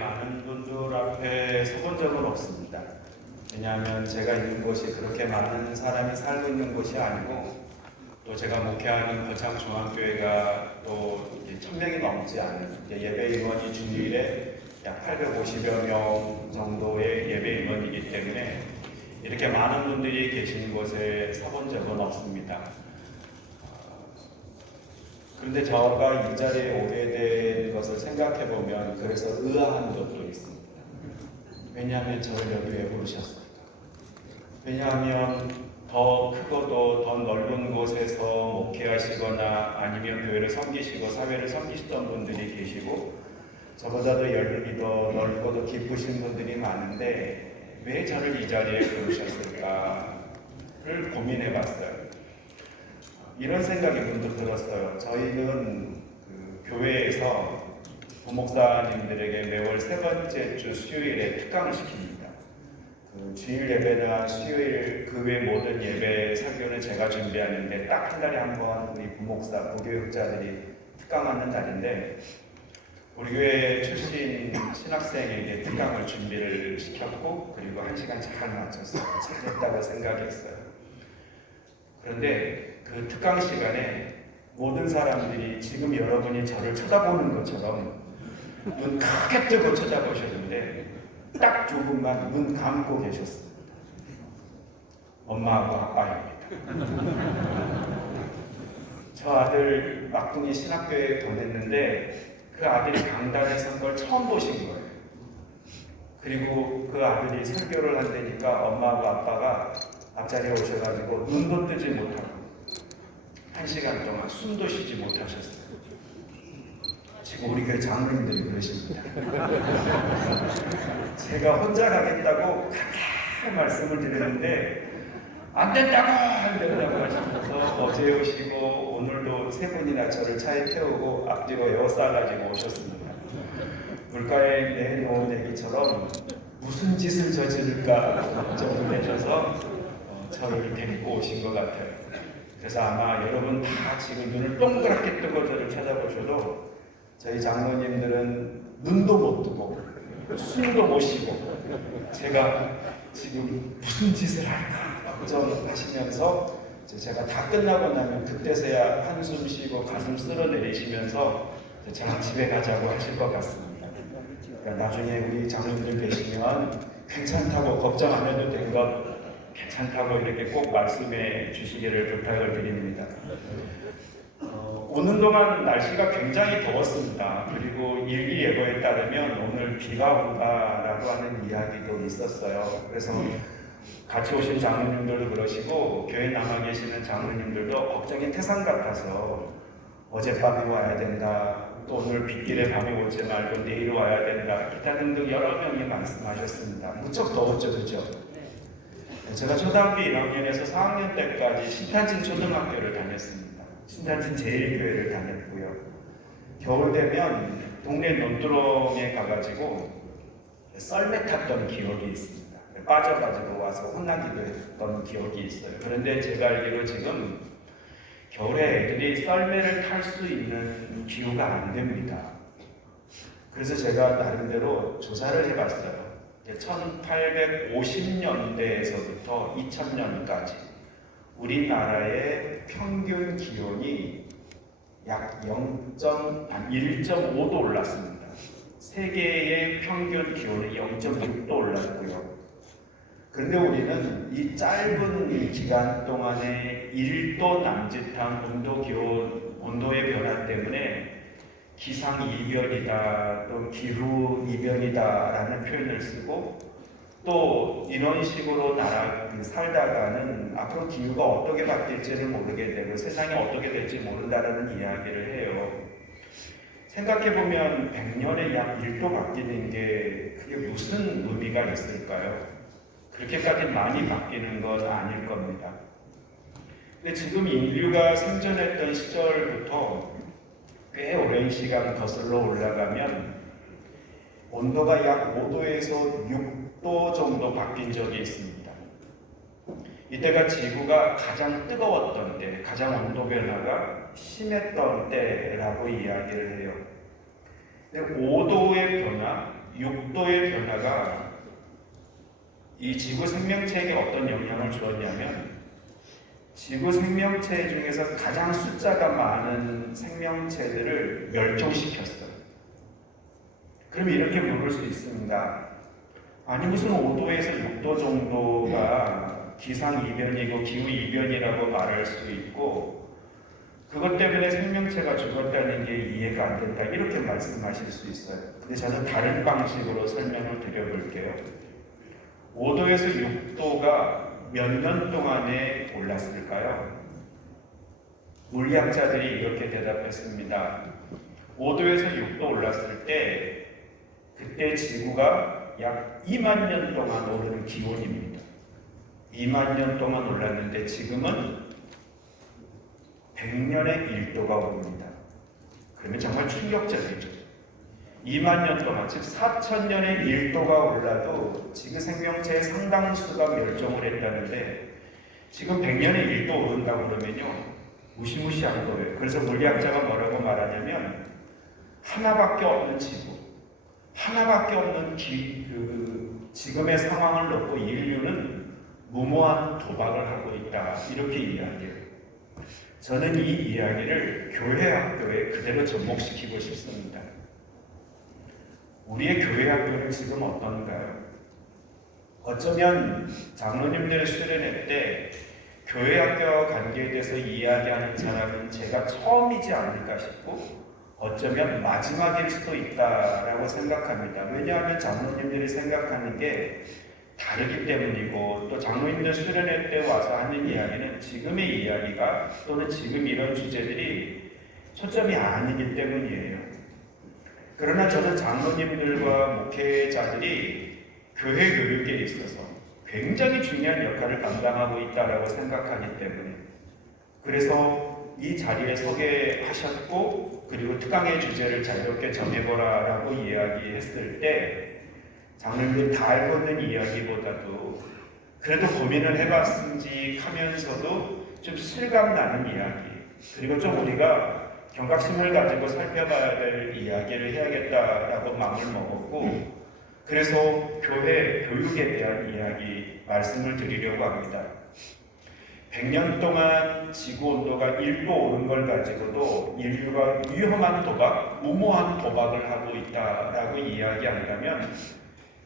많은 분들 앞에 서본 적은 없습니다. 왜냐하면 제가 있는 곳이 그렇게 많은 사람이 살고 있는 곳이 아니고, 또 제가 목회하는 거창중앙교회가 또 1000명이 넘지 않은 예배 인원이 주일에 약 850여 명 정도의 예배 인원이기 때문에 이렇게 많은 분들이 계신 곳에 서본 적은 없습니다. 그런데 저가 이 자리에 오게 된 것을 생각해 보면 그래서 의아한 것도 있습니다. 왜냐하면 저를 여기 왜 부르셨을까? 왜냐하면 더 크고도 더 넓은 곳에서 목회하시거나 아니면 교회를 섬기시고 사회를 섬기시던 분들이 계시고, 저보다도 연륜이 더 넓고 더 깊으신 분들이 많은데 왜 저를 이 자리에 부르셨을까를 고민해 봤어요. 이런 생각이 문득 들었어요. 저희는 교회에서 부목사님들에게 매월 세 번째 주 수요일에 특강을 시킵니다. 주일 예배나 수요일 그 외 모든 예배 설교는 제가 준비하는데 딱 한 달에 한 번 우리 부목사, 부교육자들이 특강하는 날인데, 우리 교회 출신 신학생에게 특강을 준비를 시켰고, 그리고 1시간 잘 맞췄어요. 잘했다고 생각했어요. 그런데 그 특강 시간에 모든 사람들이 지금 여러분이 저를 쳐다보는 것처럼 눈 크게 뜨고 쳐다보셨는데 딱 두 분만 눈 감고 계셨습니다. 엄마하고 아빠입니다. 저 아들 막둥이 신학교에 보냈는데 그 아들이 강단에 선 걸 처음 보신 거예요. 그리고 그 아들이 설교를 한다니까 엄마하고 아빠가 앞자리에 오셔가지고 눈도 뜨지 못하고 1시간 동안 숨도 쉬지 못하셨어요. 지금 우리 교회 장로님들이 그러십니다. 제가 혼자 가겠다고 그렇게 말씀을 드렸는데 안 된다고 하시면서 어제 오시고 오늘도 세 분이나 저를 차에 태우고 앞뒤로 에워싸가지고 오셨습니다. 물가에 내놓은 얘기처럼 무슨 짓을 저지를까 걱정을 내셔서 저를 데리고 오신 것 같아요. 그래서 아마 여러분 다 지금 눈을 동그랗게 뜨고 저를 찾아보셔도 저희 장로님들은 눈도 못 뜨고 숨도 못 쉬고 제가 지금 무슨 짓을 할까 걱정하시면서 제가 다 끝나고 나면 그때서야 한숨 쉬고 가슴 쓸어내리시면서 저랑 집에 가자고 하실 것 같습니다. 그러니까 나중에 우리 장로님들 계시면 괜찮다고 걱정 안 해도 된 것 괜찮다고 이렇게 꼭 말씀해 주시기를 부탁을 드립니다. 오는 동안 날씨가 굉장히 더웠습니다. 그리고 일기예보에 따르면 오늘 비가 온다라고 하는 이야기도 있었어요. 그래서 같이 오신 장로님들도 그러시고 교회 남아 계시는 장로님들도 걱정이 태산 같아서 어젯밤에 와야 된다, 또 오늘 빗길에 밤에 오지 말고 내일 와야 된다, 기타 등등 여러 명이 말씀하셨습니다. 무척 더웠죠, 그죠? 제가 초등학교 1학년에서 4학년 때까지 신탄진 초등학교를 다녔습니다. 신탄진 제일교회를 다녔고요. 겨울 되면 동네 논두렁에 가가지고 썰매 탔던 기억이 있습니다. 빠져가지고 와서 혼나기도 했던 기억이 있어요. 그런데 제가 알기로 지금 겨울에 애들이 썰매를 탈 수 있는 기후가 안 됩니다. 그래서 제가 나름대로 조사를 해봤어요. 1850년대에서부터 2000년까지 우리나라의 평균 기온이 약 1.5도 올랐습니다. 세계의 평균 기온이 0.6도 올랐고요. 그런데 우리는 이 짧은 기간 동안에 1도 남짓한 온도의 변화 때문에 기상이변이다, 또 기후이변이다라는 표현을 쓰고, 또 이런 식으로 살다가는 앞으로 기후가 어떻게 바뀔지를 모르게 되고 세상이 어떻게 될지 모른다라는 이야기를 해요. 생각해보면 100년에 약 1도 바뀌는 게 그게 무슨 의미가 있을까요? 그렇게까지 많이 바뀌는 건 아닐 겁니다. 근데 지금 인류가 생존했던 시절부터 꽤 오랜 시간 거슬러 올라가면 온도가 약 5도에서 6도 정도 바뀐 적이 있습니다. 이때가 지구가 가장 뜨거웠던 때, 가장 온도 변화가 심했던 때라고 이야기를 해요. 근데 5도의 변화, 육도의 변화가 이 지구 생명체에게 어떤 영향을 주었냐면 지구 생명체 중에서 가장 숫자가 많은 생명체들을 멸종시켰어요. 그럼 이렇게 물을 수 있습니다. 아니 무슨 5도에서 6도 정도가 기상이변이고 기후이변이라고 말할 수 있고 그것 때문에 생명체가 죽었다는 게 이해가 안 된다 이렇게 말씀하실 수 있어요. 근데 저는 다른 방식으로 설명을 드려볼게요. 5도에서 6도가 몇 년 동안에 올랐을까요? 물리학자들이 이렇게 대답했습니다. 5도에서 6도 올랐을 때 그때 지구가 약 2만 년 동안 오른 기온입니다. 2만 년 동안 올랐는데 지금은 100년에 1도가 오릅니다. 그러면 정말 충격적이죠. 2만 년 동안, 즉 4,000년에 1도가 올라도 지구 생명체의 상당수가 멸종을 했다는데 지금 100년에 1도 오른다고 그러면요 무시무시한 거예요. 그래서 물리학자가 뭐라고 말하냐면 하나밖에 없는 지구, 하나밖에 없는 지금의 상황을 놓고 인류는 무모한 도박을 하고 있다 이렇게 이야기해요. 저는 이 이야기를 교회 학교에 그대로 접목시키고 싶습니다. 우리의 교회 학교는 지금 어떤가요? 어쩌면 장로님들 수련회 때 교회 학교와 관계에 대해서 이야기하는 사람은 제가 처음이지 않을까 싶고 어쩌면 마지막일 수도 있다라고 생각합니다. 왜냐하면 장로님들이 생각하는 게 다르기 때문이고 또 장로님들 수련회 때 와서 하는 이야기는 지금의 이야기가 또는 지금 이런 주제들이 초점이 아니기 때문이에요. 그러나 저는 장로님들과 목회자들이 교회 교육에 있어서 굉장히 중요한 역할을 감당하고 있다고 생각하기 때문에 그래서 이 자리에 서게 하셨고 그리고 특강의 주제를 자유롭게 정해보라라고 이야기했을 때 장로님들이 다 알고 있는 이야기보다도 그래도 고민을 해봤은지 하면서도 좀 실감나는 이야기 그리고 좀 우리가 경각심을 가지고 살펴봐야 될 이야기를 해야겠다라고 마음을 먹었고 그래서 교회 교육에 대한 이야기 말씀을 드리려고 합니다. 100년 동안 지구 온도가 1도 오른 걸 가지고도 인류가 위험한 도박, 무모한 도박을 하고 있다라고 이야기한다면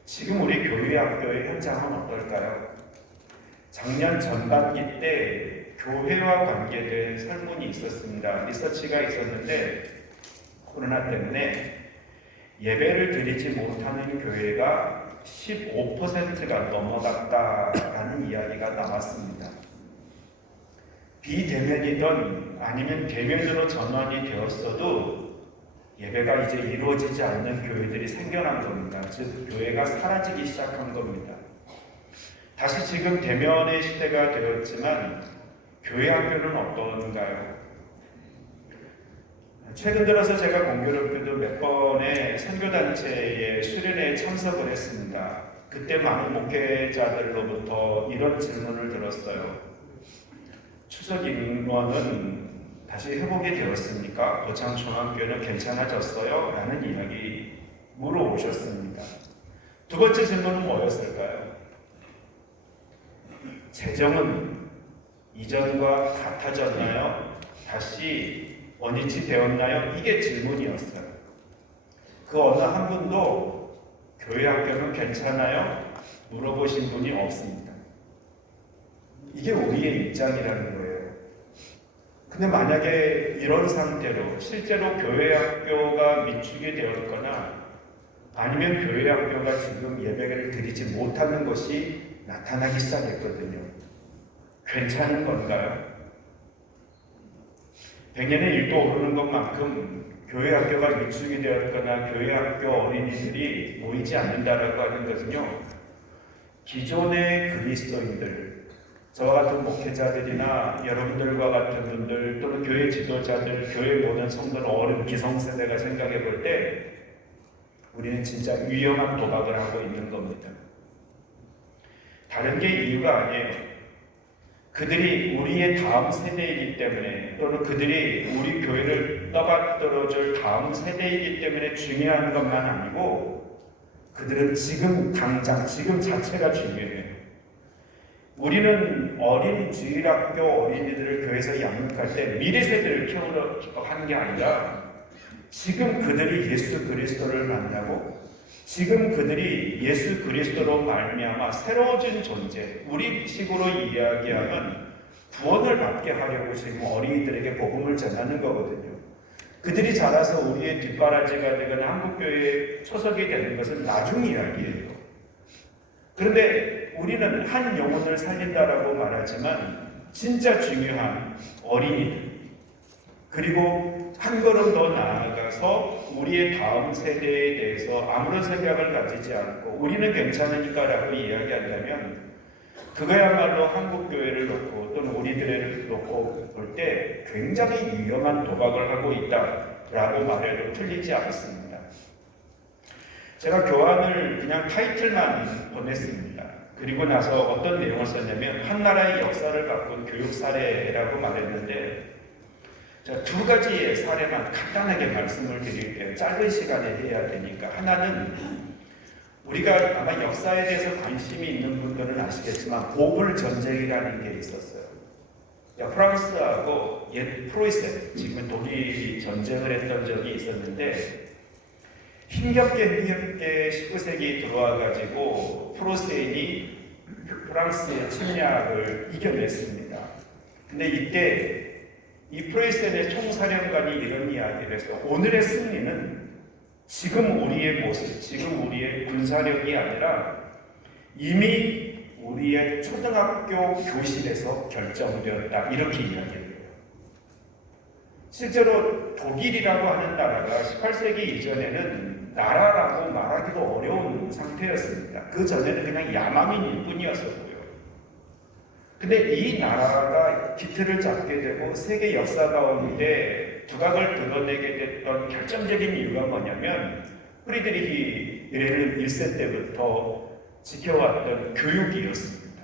지금 우리 교회 학교의 현장은 어떨까요? 작년 전반기 때 교회와 관계된 설문이 있었습니다. 리서치가 있었는데 코로나 때문에 예배를 드리지 못하는 교회가 15%가 넘어갔다라는 이야기가 나왔습니다. 비대면이든 아니면 대면으로 전환이 되었어도 예배가 이제 이루어지지 않는 교회들이 생겨난 겁니다. 즉 교회가 사라지기 시작한 겁니다. 다시 지금 대면의 시대가 되었지만 교회 학교는 어떤가요? 최근 들어서 제가 공교롭게도 몇 번의 선교단체의 수련회에 참석을 했습니다. 그때 많은 목회자들로부터 이런 질문을 들었어요. 추석 인원은 다시 회복이 되었습니까? 고창중학교는 괜찮아졌어요? 라는 이야기 물어오셨습니다. 두 번째 질문은 뭐였을까요? 재정은 이전과 같아졌나요? 다시 원위치 되었나요? 이게 질문이었어요. 그 어느 한 분도 교회 학교는 괜찮아요? 물어보신 분이 없습니다. 이게 우리의 입장이라는 거예요. 근데 만약에 이런 상태로 실제로 교회 학교가 미축이 되었거나 아니면 교회 학교가 지금 예배를 드리지 못하는 것이 나타나기 시작했거든요. 괜찮은 건가요? 100년에 1도 오르는 것만큼 교회 학교가 미축이 되었거나 교회 학교 어린이들이 모이지 않는다라고 하는 것은요. 기존의 그리스도인들, 저와 같은 목회자들이나 여러분들과 같은 분들 또는 교회 지도자들, 교회 모든 성도는 어른 기성세대가 생각해 볼 때 우리는 진짜 위험한 도박을 하고 있는 겁니다. 다른 게 이유가 아니에요. 그들이 우리의 다음 세대이기 때문에 또는 그들이 우리 교회를 떠받들어줄 다음 세대이기 때문에 중요한 것만 아니고 그들은 지금 당장, 지금 자체가 중요해요. 우리는 어린 주일학교 어린이들을 교회에서 양육할 때 미래 세대를 키우려고 하는 게 아니라 지금 그들이 예수 그리스도를 만나고 지금 그들이 예수 그리스도로 말미암아 새로워진 존재, 우리 식으로 이야기하면 구원을 받게 하려고 지금 어린이들에게 복음을 전하는 거거든요. 그들이 자라서 우리의 뒷바라지가 되거나 한국교회에 소속이 되는 것은 나중 이야기예요. 그런데 우리는 한 영혼을 살린다라고 말하지만 진짜 중요한 어린이들, 그리고 한 걸음 더 나아가서 우리의 다음 세대에 대해서 아무런 생각을 가지지 않고 우리는 괜찮으니까라고 이야기한다면 그거야말로 한국교회를 놓고 또는 우리들을 놓고 볼 때 굉장히 위험한 도박을 하고 있다라고 말해도 틀리지 않습니다. 제가 교환을 그냥 타이틀만 보냈습니다. 그리고 나서 어떤 내용을 썼냐면 한 나라의 역사를 바꾼 교육 사례라고 말했는데 자, 두 가지의 사례만 간단하게 말씀을 드릴게요. 짧은 시간에 해야 되니까. 하나는 우리가 아마 역사에 대해서 관심이 있는 분들은 아시겠지만 보불 전쟁이라는 게 있었어요. 프랑스하고 옛 프로이센, 지금 독일이 전쟁을 했던 적이 있었는데 힘겹게 19세기 들어와가지고 프로이센이 프랑스의 침략을 이겨냈습니다. 근데 이때 이 프로이센의 총사령관이 이런 이야기를 했어요. 오늘의 승리는 지금 우리의 모습, 지금 우리의 군사력이 아니라 이미 우리의 초등학교 교실에서 결정되었다. 이렇게 이야기를 해요. 실제로 독일이라고 하는 나라가 18세기 이전에는 나라라고 말하기도 어려운 상태였습니다. 그 전에는 그냥 야만인일 뿐이었었고요. 근데 이 나라가 기틀을 잡게 되고 세계 역사 가운데 두각을 드러내게 됐던 결정적인 이유가 뭐냐면 프리드리히 윌헬름 1세 때부터 지켜왔던 교육이었습니다.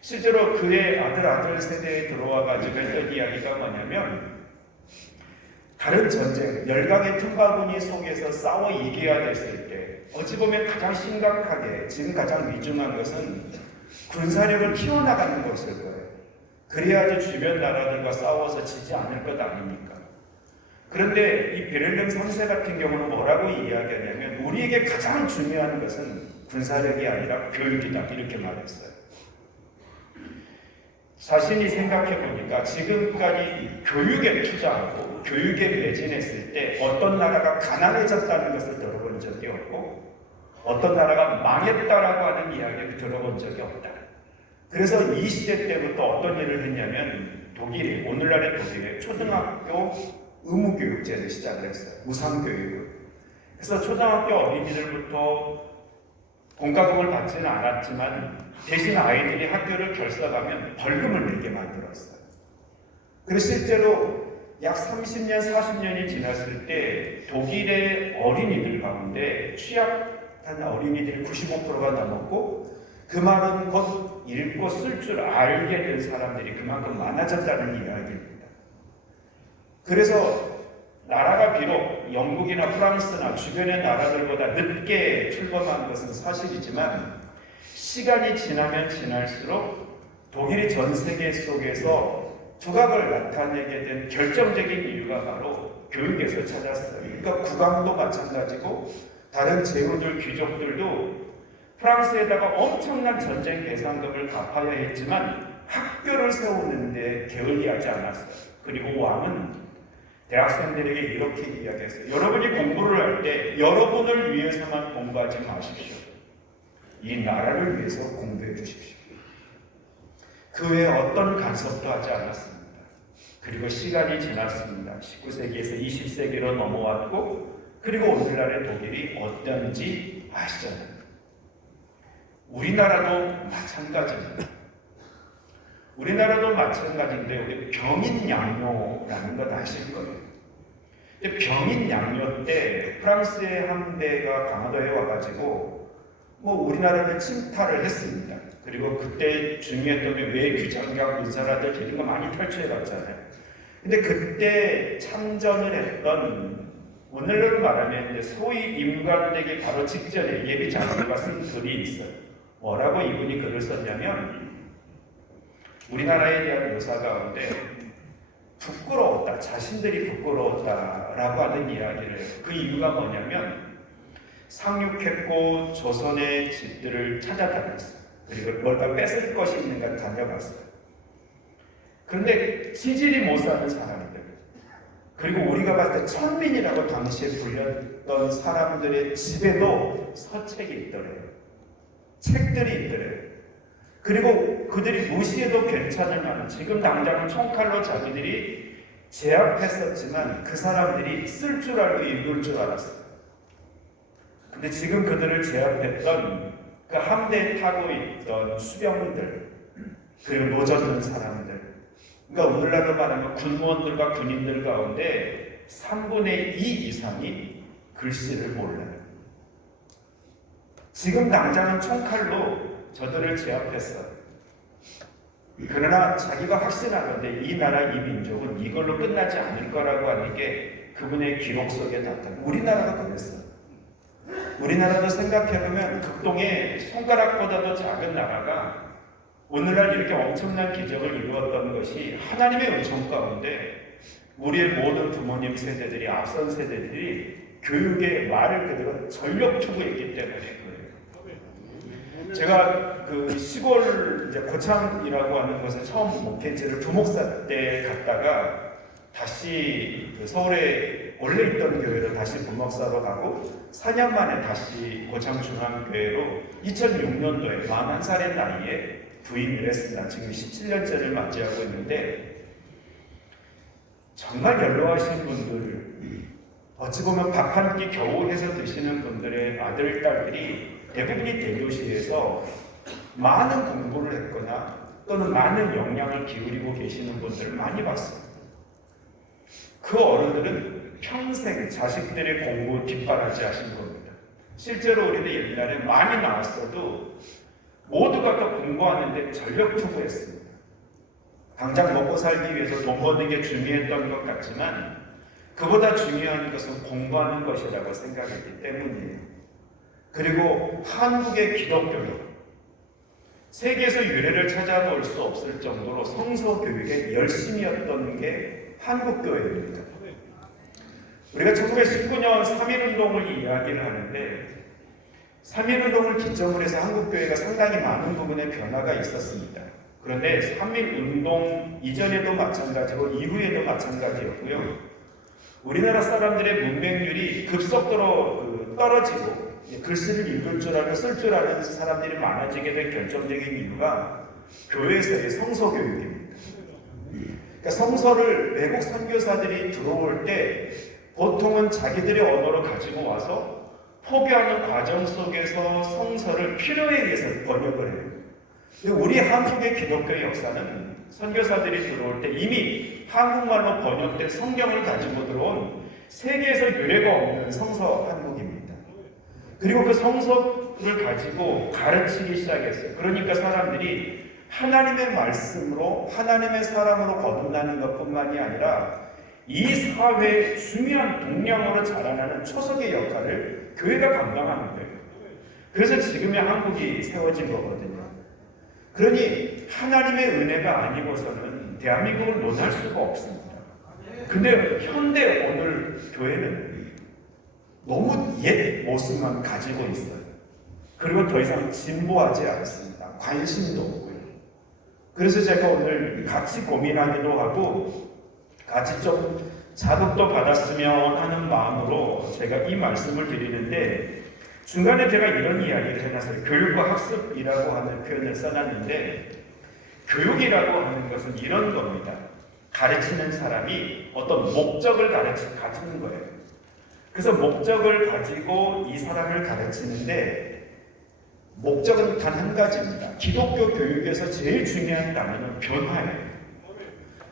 실제로 그의 아들 세대에 들어와가지고 했던 이야기가 뭐냐면 다른 전쟁, 열강의 틈바구니 속에서 싸워 이겨야 됐을 때 어찌 보면 가장 심각하게 지금 가장 위중한 것은 군사력을 키워나가는 것일 거예요. 그래야지 주변 나라들과 싸워서 지지 않을 것 아닙니까? 그런데 이 베를린 3세 같은 경우는 뭐라고 이야기하냐면 우리에게 가장 중요한 것은 군사력이 아니라 교육이다. 이렇게 말했어요. 자신이 생각해 보니까 지금까지 교육에 투자하고 교육에 매진했을 때 어떤 나라가 가난해졌다는 것을 들어본 적이 없고 어떤 나라가 망했다라고 하는 이야기를 들어본 적이 없다. 그래서 이 시대 때부터 어떤 일을 했냐면 독일이, 오늘날의 독일의 초등학교 의무교육제를 시작을 했어요. 무상교육을. 그래서 초등학교 어린이들부터 공과금을 받지는 않았지만 대신 아이들이 학교를 결석하면 벌금을 내게 만들었어요. 그래서 실제로 약 30년, 40년이 지났을 때 독일의 어린이들 가운데 취약한 어린이들이 95%가 넘었고 그 말은 곧 읽고 쓸 줄 알게 된 사람들이 그만큼 많아졌다는 이야기입니다. 그래서 나라가 비록 영국이나 프랑스나 주변의 나라들보다 늦게 출범한 것은 사실이지만 시간이 지나면 지날수록 독일이 전 세계 속에서 두각을 나타내게 된 결정적인 이유가 바로 교육에서 찾았어요. 그러니까 국왕도 마찬가지고 다른 제후들, 귀족들도 프랑스에다가 엄청난 전쟁 배상금을 갚아야 했지만 학교를 세우는데 게을리하지 않았어요. 그리고 왕은 대학생들에게 이렇게 이야기했어요. 여러분이 공부를 할 때 여러분을 위해서만 공부하지 마십시오. 이 나라를 위해서 공부해 주십시오. 그 외에 어떤 간섭도 하지 않았습니다. 그리고 시간이 지났습니다. 19세기에서 20세기로 넘어왔고 그리고 오늘날의 독일이 어떤지 아시잖아요. 우리나라도 마찬가지입니다. 우리나라도 마찬가지인데 우리 병인 양요라는 것 아실 거예요. 근데 병인 양요 때 프랑스의 함대가 강화도에 와가지고 우리나라를 침탈을 했습니다. 그리고 그때 중요했던 게 외규장각 군사라들 이런 거 많이 탈취해봤잖아요. 근데 그때 참전을 했던 오늘로 말하면 이제 소위 임관되기 바로 직전에 예비 장로가 쓴 글이 있어요. 뭐라고 이분이 글을 썼냐면 우리나라에 대한 묘사 가운데 부끄러웠다, 자신들이 부끄러웠다라고 하는 이야기를 해요. 그 이유가 뭐냐면 상륙했고 조선의 집들을 찾아다녔어요. 그리고 뭔가 뺏을 것이 있는가 다녀봤어요. 그런데 지질이 못 사는 사람들, 그리고 우리가 봤을 때 천민이라고 당시에 불렸던 사람들의 집에도 서책이 있더래요. 책들이 있더래요. 그리고 그들이 무시해도 괜찮을 만한, 지금 당장은 총칼로 자기들이 제압했었지만 그 사람들이 쓸 줄 알고 읽을 줄 알았어요. 근데 지금 그들을 제압했던 그 함대에 타고 있던 수병들, 그리고 노젓는 사람들, 그러니까 오늘날로 말하면 군무원들과 군인들 가운데 3분의 2 이상이 글씨를 몰라요. 지금 당장은 총칼로 저들을 제압했어요. 그러나 자기가 확신하건대 이 나라 이 민족은 이걸로 끝나지 않을 거라고 하는 게 그분의 기록 속에 나타나요. 우리나라가 그랬어요. 우리나라도 생각해보면 극동의 손가락보다도 작은 나라가 오늘날 이렇게 엄청난 기적을 이루었던 것이 하나님의 은총 가운데 우리의 모든 부모님 세대들이, 앞선 세대들이 교육의 말을 그대로 전력 투구했기 때문에 그래요. 제가 그 시골 이제 고창이라고 하는 곳에 처음 목회지를 부목사 때 갔다가 다시 그 서울에 원래 있던 교회로 다시 부목사로 가고 4년 만에 다시 고창중앙교회로 2006년도에 41살의 나이에 부임을 했습니다. 지금 17년째를 맞이하고 있는데 정말 연로하신 분들, 어찌 보면 밥 한 끼 겨우 해서 드시는 분들의 아들, 딸들이 대부분이 대도시에서 많은 공부를 했거나 또는 많은 영향을 기울이고 계시는 분들을 많이 봤습니다. 그 어른들은 평생 자식들의 공부 뒷바라지 하신 겁니다. 실제로 우리도 옛날에 많이 나왔어도 모두가 또 공부하는데 전력 투구했습니다. 당장 먹고 살기 위해서 돈 버는 게 중요했던 것 같지만 그보다 중요한 것은 공부하는 것이라고 생각했기 때문이에요. 그리고 한국의 기독교는 세계에서 유래를 찾아볼 수 없을 정도로 성서 교육에 열심이었던 게 한국교회입니다. 우리가 1919년 3.1운동을 이야기를 하는데 3.1운동을 기점으로 해서 한국교회가 상당히 많은 부분에 변화가 있었습니다. 그런데 3.1운동 이전에도 마찬가지고 이후에도 마찬가지였고요. 우리나라 사람들의 문맹률이 급속도로 떨어지고 글씨를 읽을 줄 알고 쓸 줄 아는 사람들이 많아지게 된 결정적인 이유가 교회에서의 성서 교육입니다. 그러니까 성서를 외국 선교사들이 들어올 때 보통은 자기들의 언어로 가지고 와서 포교하는 과정 속에서 성서를 필요에 의해서 번역을 해요. 근데 우리 한국의 기독교의 역사는 선교사들이 들어올 때 이미 한국말로 번역된 성경을 가지고 들어온 세계에서 유례가 없는 성서 한국입니다. 그리고 그 성서를 가지고 가르치기 시작했어요. 그러니까 사람들이 하나님의 말씀으로 하나님의 사람으로 거듭나는 것뿐만이 아니라 이 사회의 중요한 동력으로 자라나는 초석의 역할을 교회가 감당하는 거예요. 그래서 지금의 한국이 세워진 거거든요. 그러니 하나님의 은혜가 아니고서는 대한민국을 논할 수가 없습니다. 근데 현대 오늘 교회는 너무 옛 모습만 가지고 있어요. 그리고 더 이상 진보하지 않습니다. 관심도 없고요. 그래서 제가 오늘 같이 고민하기도 하고 같이 좀 자극도 받았으면 하는 마음으로 제가 이 말씀을 드리는데 중간에 제가 이런 이야기를 해놨어요. 교육과 학습이라고 하는 표현을 써놨는데 교육이라고 하는 것은 이런 겁니다. 가르치는 사람이 어떤 목적을 가지는 거예요. 그래서 목적을 가지고 이 사람을 가르치는데 목적은 단 한 가지입니다. 기독교 교육에서 제일 중요한 단어는 변화예요.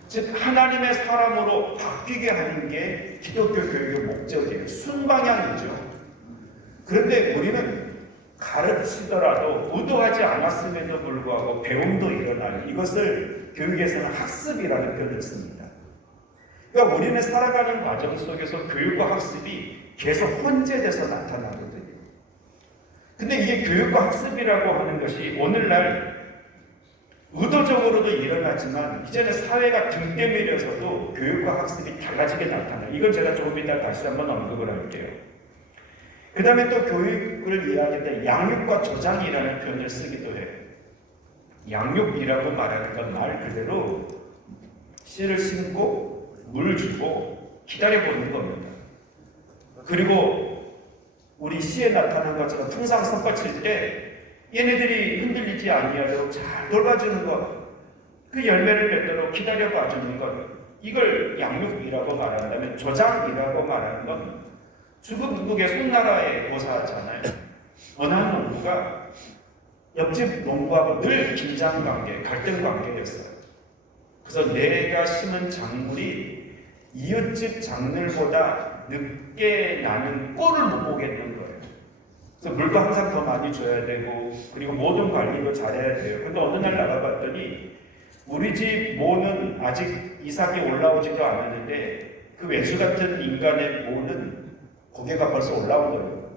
즉 하나님의 사람으로 바뀌게 하는 게 기독교 교육의 목적이에요. 순방향이죠. 그런데 우리는 가르치더라도 의도하지 않았음에도 불구하고 배움도 일어나요. 이것을 교육에서는 학습이라는 표현을 씁니다. 그러니까 우리는 살아가는 과정 속에서 교육과 학습이 계속 혼재돼서 나타나거든요. 근데 이게 교육과 학습이라고 하는 것이 오늘날 의도적으로도 일어나지만 이제는 사회가 등 때밀려서도 교육과 학습이 달라지게 나타나요. 이건 제가 조금 이따 다시 한번 언급을 할게요. 그 다음에 또 교육을 이야기할 때 양육과 조장이라는 표현을 쓰기도 해요. 양육이라고 말하는 건 말 그대로 씨를 심고 물 주고 기다려보는 겁니다. 그리고 우리 시에 나타난 것처럼 풍상 섞어칠 때 얘네들이 흔들리지 아니하도록 잘 돌봐주는 것, 그 열매를 맺도록 기다려봐주는 것, 이걸 양육이라고 말한다면 조장이라고 말하는 건 중국의 송나라의 고사잖아요. 어느 한 농부가 옆집 농부하고 늘 긴장관계, 갈등관계였어요. 그래서 내가 심은 작물이 이웃집 작물보다 늦게 나는 꼴을 못 보겠는 거예요. 그래서 물도 항상 더 많이 줘야 되고 그리고 모든 관리도 잘해야 돼요. 근데 어느 날 나가봤더니 우리 집 모는 아직 이삭이 올라오지도 않았는데 그 외수 같은 인간의 모는 고개가 벌써 올라오더라고요.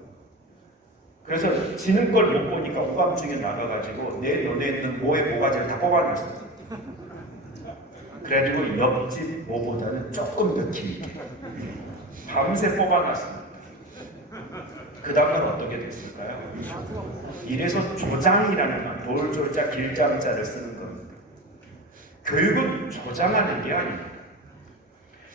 그래서 지는 걸 못 보니까 오밤중에 나가가지고 내 논에 있는 모의 모가지를 다 뽑아놨어요. 그래가지고 옆집 모보다는 조금 더 길게 밤새 뽑아놨습니다. 그 다음날 어떻게 됐을까요? 이래서 조장이라는 말, 돌조자 길장자를 쓰는 겁니다. 교육은 조장하는 게 아닙니다.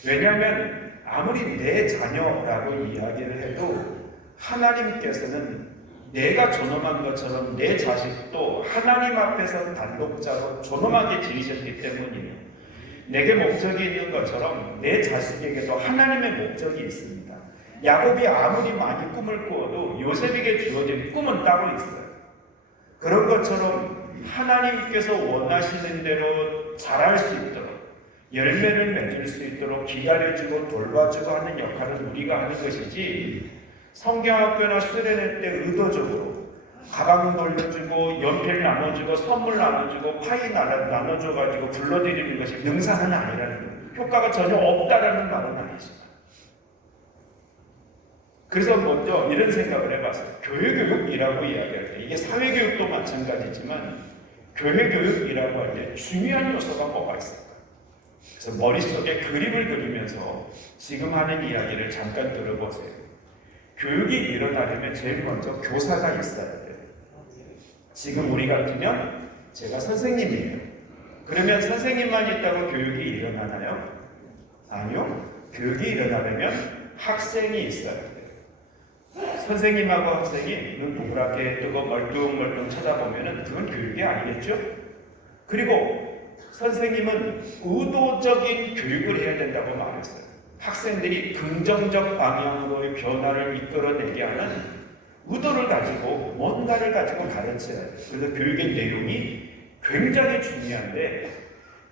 왜냐하면 아무리 내 자녀라고 이야기를 해도 하나님께서는 내가 존엄한 것처럼 내 자식도 하나님 앞에서 단독자로 존엄하게 지으셨기 때문이에요. 내게 목적이 있는 것처럼 내 자식에게도 하나님의 목적이 있습니다. 야곱이 아무리 많이 꿈을 꾸어도 요셉에게 주어진 꿈은 따로 있어요. 그런 것처럼 하나님께서 원하시는 대로 잘할 수 있도록 열매를 맺을 수 있도록 기다려주고 돌봐주고 하는 역할은 우리가 하는 것이지 성경학교나 수련회 때 의도적으로 가방 돌려주고 연필 나눠주고 선물 나눠주고 파이 나눠줘가지고 불러드리는 것이 능사는 아니라는 거예요. 효과가 전혀 없다라는 말은 아니죠. 그래서 먼저 이런 생각을 해봤어요. 교회교육이라고 이야기할 때 이게 사회교육도 마찬가지지만 교회교육이라고 할 때 중요한 요소가 뭐가 있을까? 그래서 머릿속에 그림을 그리면서 지금 하는 이야기를 잠깐 들어보세요. 교육이 일어나려면 제일 먼저 교사가 있어야 돼요. 지금 우리 같으면 제가 선생님이에요. 그러면 선생님만 있다고 교육이 일어나나요? 아니요. 교육이 일어나려면 학생이 있어야 돼요. 선생님하고 학생이 눈 동그랗게 뜨고 멀뚱멀뚱 쳐다보면 그건 교육이 아니겠죠? 그리고 선생님은 의도적인 교육을 해야 된다고 말했어요. 학생들이 긍정적 방향으로의 변화를 이끌어내게 하는 의도를 가지고 뭔가를 가지고 가르쳐야 돼요. 그래서 교육의 내용이 굉장히 중요한데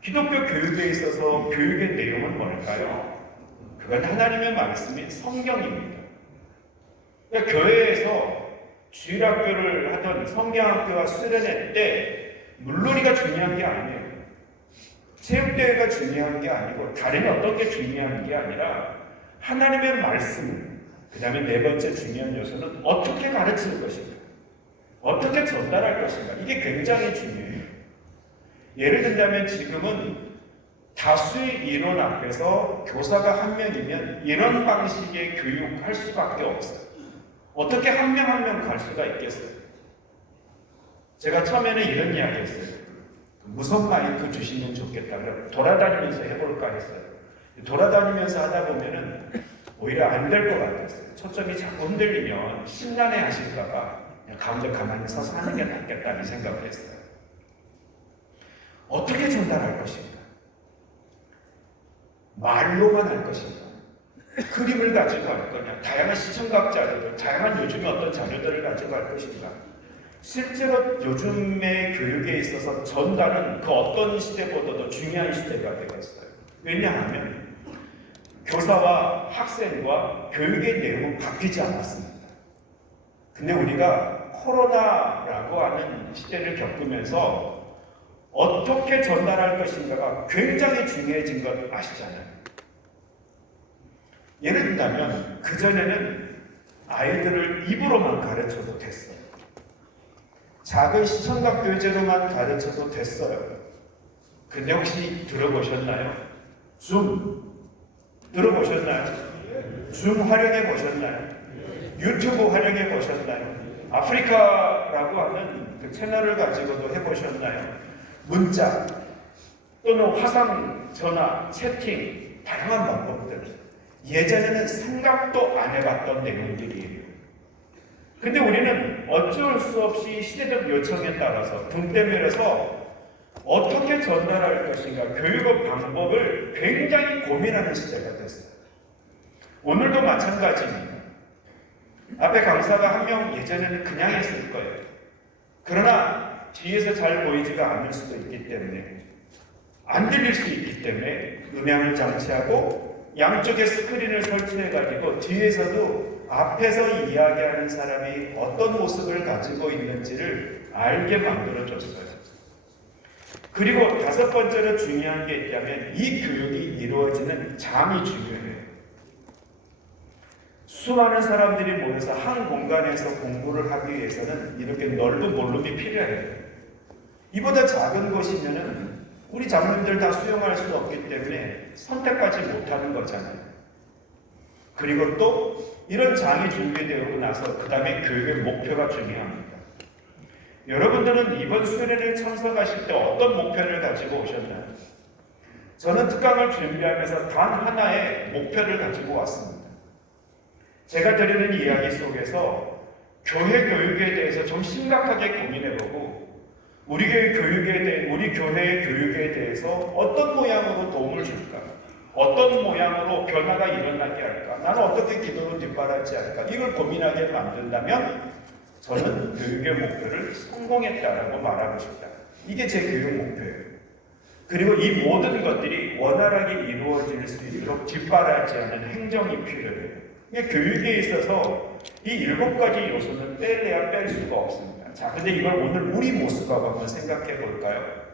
기독교 교육에 있어서 교육의 내용은 뭘까요? 그건 하나님의 말씀인 성경입니다. 그러니까 교회에서 주일학교를 하던 성경학교와 수련회 때 물놀이가 중요한 게 아니에요. 체육대회가 중요한 게 아니고 다른 어떤 게 중요한 게 아니라 하나님의 말씀, 그 다음에 네 번째 중요한 요소는 어떻게 가르칠 것인가, 어떻게 전달할 것인가. 이게 굉장히 중요해요. 예를 들자면 지금은 다수의 인원 앞에서 교사가 한 명이면 이런 방식의 교육할 수밖에 없어요. 어떻게 한 명 한 명 갈 수가 있겠어요? 제가 처음에는 이런 이야기 했어요. 무선 마이크 주시면 좋겠다. 그래 돌아다니면서 해볼까 했어요. 돌아다니면서 하다 보면은 오히려 안 될 것 같았어요. 초점이 자꾸 흔들리면 심란해 하실까봐 가운데 가만히 서서 하는 게 낫겠다 이 생각을 했어요. 어떻게 전달할 것인가? 말로만 할 것인가? 그림을 가지고 할 거냐? 다양한 시청각 자료들, 다양한 요즘의 어떤 자료들을 가지고 할 것인가? 실제로 요즘의 교육에 있어서 전달은 그 어떤 시대보다도 중요한 시대가 되었어요. 왜냐하면 교사와 학생과 교육의 내용은 바뀌지 않았습니다. 근데 우리가 코로나라고 하는 시대를 겪으면서 어떻게 전달할 것인가가 굉장히 중요해진 것 아시잖아요. 예를 든다면 그전에는 아이들을 입으로만 가르쳐도 됐어요. 작은 시청각교재로만 가르쳐도 됐어요. 근데 혹시 들어보셨나요? 줌 들어보셨나요? 줌 활용해 보셨나요? 유튜브 활용해 보셨나요? 아프리카라고 하는 그 채널을 가지고도 해보셨나요? 문자 또는 화상 전화, 채팅, 다양한 방법들. 예전에는 생각도 안 해봤던 내용들이에요. 근데 우리는 어쩔 수 없이 시대적 요청에 따라서 등대밀에서 어떻게 전달할 것인가 교육의 방법을 굉장히 고민하는 시대가 됐어요. 오늘도 마찬가지입니다. 앞에 강사가 한 명 예전에는 그냥 했을 거예요. 그러나 뒤에서 잘 보이지가 않을 수도 있기 때문에 안 들릴 수 있기 때문에 음향을 장치하고 양쪽에 스크린을 설치해가지고 뒤에서도 앞에서 이야기하는 사람이 어떤 모습을 가지고 있는지를 알게 만들어줬어요. 그리고 다섯 번째로 중요한 게 있다면 이 교육이 이루어지는 장이 중요해요. 수많은 사람들이 모여서 한 공간에서 공부를 하기 위해서는 이렇게 넓은 볼륨이 필요해요. 이보다 작은 곳이면은 우리 장로님들 다 수용할 수 없기 때문에 선택하지 못하는 거잖아요. 그리고 또 이런 장이 준비되고 나서 그 다음에 교육의 목표가 중요합니다. 여러분들은 이번 수련회에 참석하실 때 어떤 목표를 가지고 오셨나요? 저는 특강을 준비하면서 단 하나의 목표를 가지고 왔습니다. 제가 드리는 이야기 속에서 교회 교육에 대해서 좀 심각하게 고민해보고 우리 교회의 교육에 대해서 어떤 모양으로 도움을 줄까? 어떤 모양으로 변화가 일어나게 할까? 나는 어떻게 기도로 뒷바라지 할까? 이걸 고민하게 만든다면 저는 교육의 목표를 성공했다라고 말하고 싶다. 이게 제 교육 목표예요. 그리고 이 모든 것들이 원활하게 이루어질 수 있도록 뒷바라지하는 행정이 필요해요. 교육에 있어서 이 7가지 요소는 뺄래야 뺄 수가 없습니다. 자, 근데 이걸 오늘 우리 모습하고 한번 생각해 볼까요?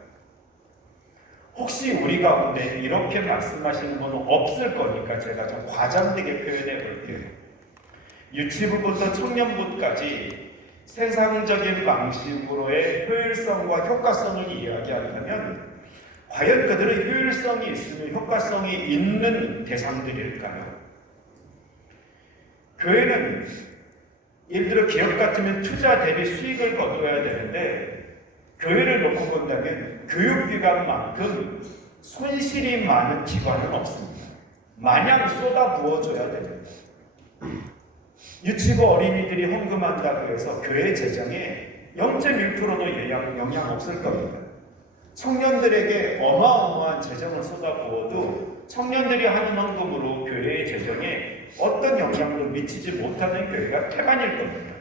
혹시 우리 가운데 이렇게 말씀하시는 분은 없을 거니까 제가 좀 과장되게 표현해 볼게요. 유치부부터 청년부까지 세상적인 방식으로의 효율성과 효과성을 이야기한다면 과연 그들은 효율성이 있으면 효과성이 있는 대상들일까요? 교회는 예를 들어 기업 같으면 투자 대비 수익을 거둬야 되는데 교회를 놓고 본다면 교육기관만큼 손실이 많은 기관은 없습니다. 마냥 쏟아 부어줘야 됩니다. 유치부 어린이들이 헌금한다고 해서 교회 재정에 0.1%도 영향 없을 겁니다. 청년들에게 어마어마한 재정을 쏟아부어도 청년들이 하는 헌금으로 교회의 재정에 어떤 영향도 미치지 못하는 교회가 태반일 겁니다.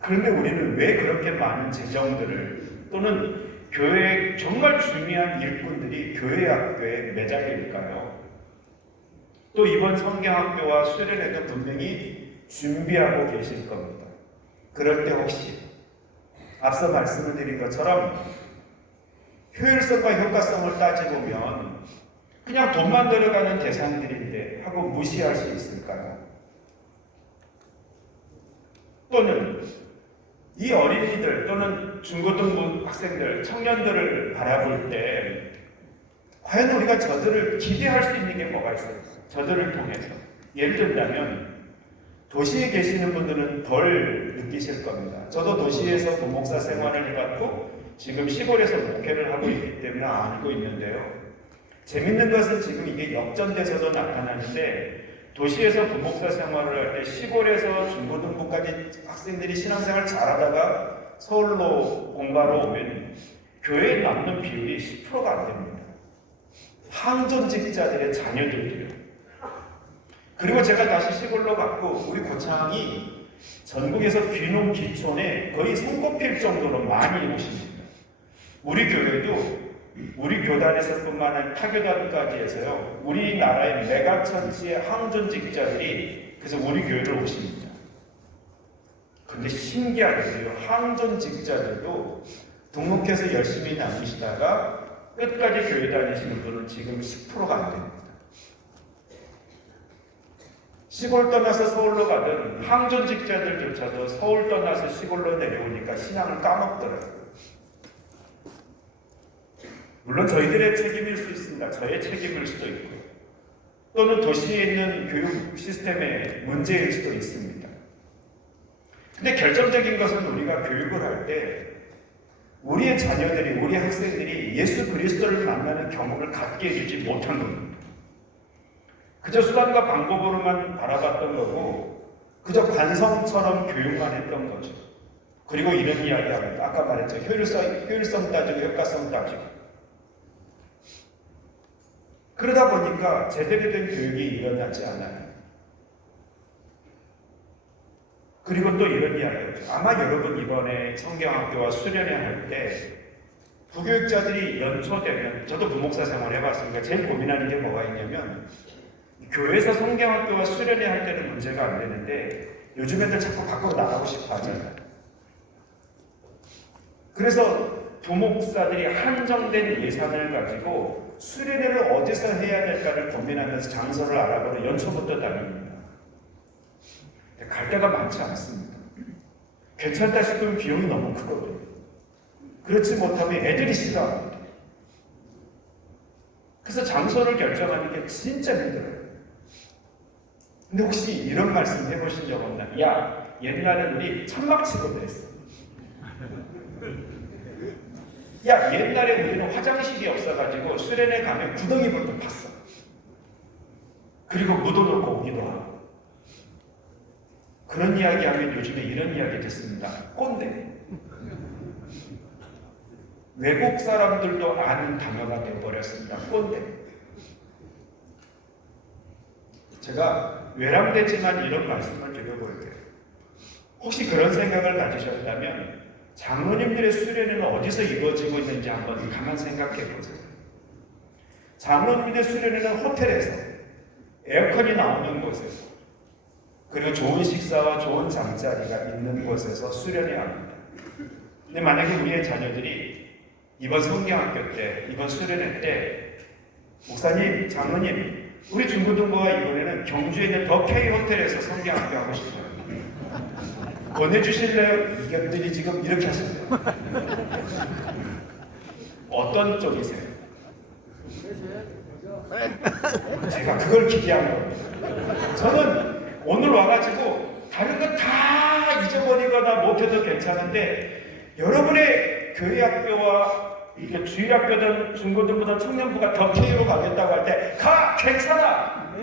그런데 우리는 왜 그렇게 많은 재정들을 또는 교회의 정말 중요한 일꾼들이 교회 학교에 매달릴까요? 또 이번 성경학교와 수련회도 분명히 준비하고 계실 겁니다. 그럴 때 혹시 앞서 말씀을 드린 것처럼 효율성과 효과성을 따져보면 그냥 돈만 들어가는 대상들인데 하고 무시할 수 있을까요? 또는 이 어린이들 또는 중고등부 학생들, 청년들을 바라볼 때 과연 우리가 저들을 기대할 수 있는 게 뭐가 있을까? 저들을 통해서 예를 들자면 도시에 계시는 분들은 덜 느끼실 겁니다. 저도 도시에서 부목사 생활을 해봤고 지금 시골에서 목회를 하고 있기 때문에 알고 있는데요. 재밌는 것은 지금 이게 역전돼서도 나타나는데 도시에서 부목사 생활을 할 때 시골에서 중고등부까지 학생들이 신앙생활 잘하다가 서울로 본가로 오면 교회에 남는 비율이 10%가 안 됩니다. 항존직자들의 자녀들이에요. 그리고 제가 다시 시골로 갔고 우리 고창이 전국에서 귀농 귀촌에 거의 손꼽힐 정도로 많이 오십니다. 우리 교회도 우리 교단에서뿐만 아니라 타교단까지 해서요. 우리나라의 메가천지의 항존직자들이 그래서 우리 교회를 오십니다. 근데 신기하게도요. 항존직자들도 등록해서 열심히 다니시다가 끝까지 교회 다니시는 분은 지금 10%가 안 됩니다. 시골 떠나서 서울로 가던 항전직자들조차도 서울 떠나서 시골로 내려오니까 신앙을 까먹더라고요. 물론 저희들의 책임일 수 있습니다. 저의 책임일 수도 있고요. 또는 도시에 있는 교육 시스템의 문제일 수도 있습니다. 근데 결정적인 것은 우리가 교육을 할 때 우리의 자녀들이, 우리 학생들이 예수 그리스도를 만나는 경험을 갖게 해주지 못한 겁니다. 그저 수단과 방법으로만 바라봤던 거고 그저 관성처럼 교육만 했던 거죠. 그리고 이런 이야기합니다. 아까 말했죠. 효율성 따지고 효과성 따지고. 그러다 보니까 제대로 된 교육이 일어나지 않아요. 그리고 또 이런 이야기였죠. 아마 여러분 이번에 성경학교와 수련회 할 때 부교육자들이 연초되면, 저도 부목사 생활 해봤으니까 제일 고민하는 게 뭐가 있냐면, 교회에서 성경학교와 수련회 할 때는 문제가 안 되는데 요즘 애들 자꾸 밖으로 나가고 싶어 하잖아요. 그래서 부목사들이 한정된 예산을 가지고 수련회를 어디서 해야 될까를 고민하면서 장소를 알아보러 연초부터 다닙니다. 갈 데가 많지 않습니다. 괜찮다 싶으면 비용이 너무 크거든요. 그렇지 못하면 애들이 싫어합니다. 그래서 장소를 결정하는 게 진짜 힘들어요. 근데 혹시 이런 말씀 해보신 적 없나? 야, 옛날에 우리 천막 치고 그랬어. 야, 옛날에 우리는 화장실이 없어가지고 수련회 가면 구덩이부터 팠어. 그리고 묻어놓고 오기도 하고. 그런 이야기 하면 요즘에 이런 이야기 듣습니다. 꼰대. 외국 사람들도 아는 단어가 되어버렸습니다. 꼰대. 제가 외람되지만 이런 말씀을 드려볼게요. 혹시 그런 생각을 가지셨다면 장로님들의 수련회는 어디서 이루어지고 있는지 한번 가만 생각해 보세요. 장로님들의 수련회는 호텔에서, 에어컨이 나오는 곳에서, 그리고 좋은 식사와 좋은 잠자리가 있는 곳에서 수련회 합니다. 근데 만약에 우리의 자녀들이 이번 성경학교 때, 이번 수련회 때 목사님, 장로님, 우리 중고등부가 이번에는 경주에 있는 더 K 호텔에서 성경학교 하고 싶어요. 보내주실래요? 이것들이 지금 이렇게 하시네요. 어떤 쪽이세요? 제가 그걸 기대한 겁니다. 저는 오늘 와가지고 다른 거 다 잊어버리거나 못해도 괜찮은데 여러분의 교회 학교와 주일학교든 중고등부든 청년부가 더 K로 가겠다고 할 때 가! 괜찮아!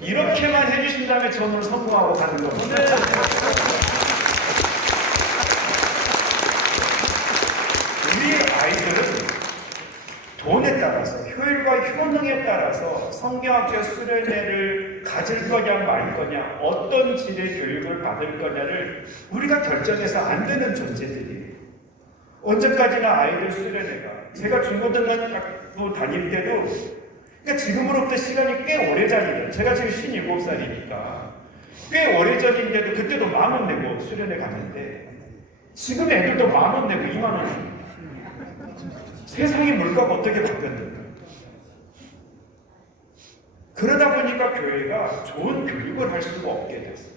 이렇게만 해주신다면 저는 성공하고 가는 겁니다. 우리 아이들은 돈에 따라서, 효율과 효능에 따라서 성경학교 수련회를 가질 거냐 말 거냐, 어떤 질의 교육을 받을 거냐를 우리가 결정해서 안 되는 존재들이에요. 언제까지나 아이들 수련회가, 제가 중고등학교 다닐 때도, 그러니까 지금으로부터 시간이 꽤 오래전이에요. 제가 지금 57살이니까 꽤 오래전인데도 그때도 10,000원 내고 수련회 갔는데 지금 애들도 10,000원 내고 20,000원 줍니다. 세상의 물가가 어떻게 바뀌었는가. 그러다 보니까 교회가 좋은 교육을 할 수가 없게 됐어요.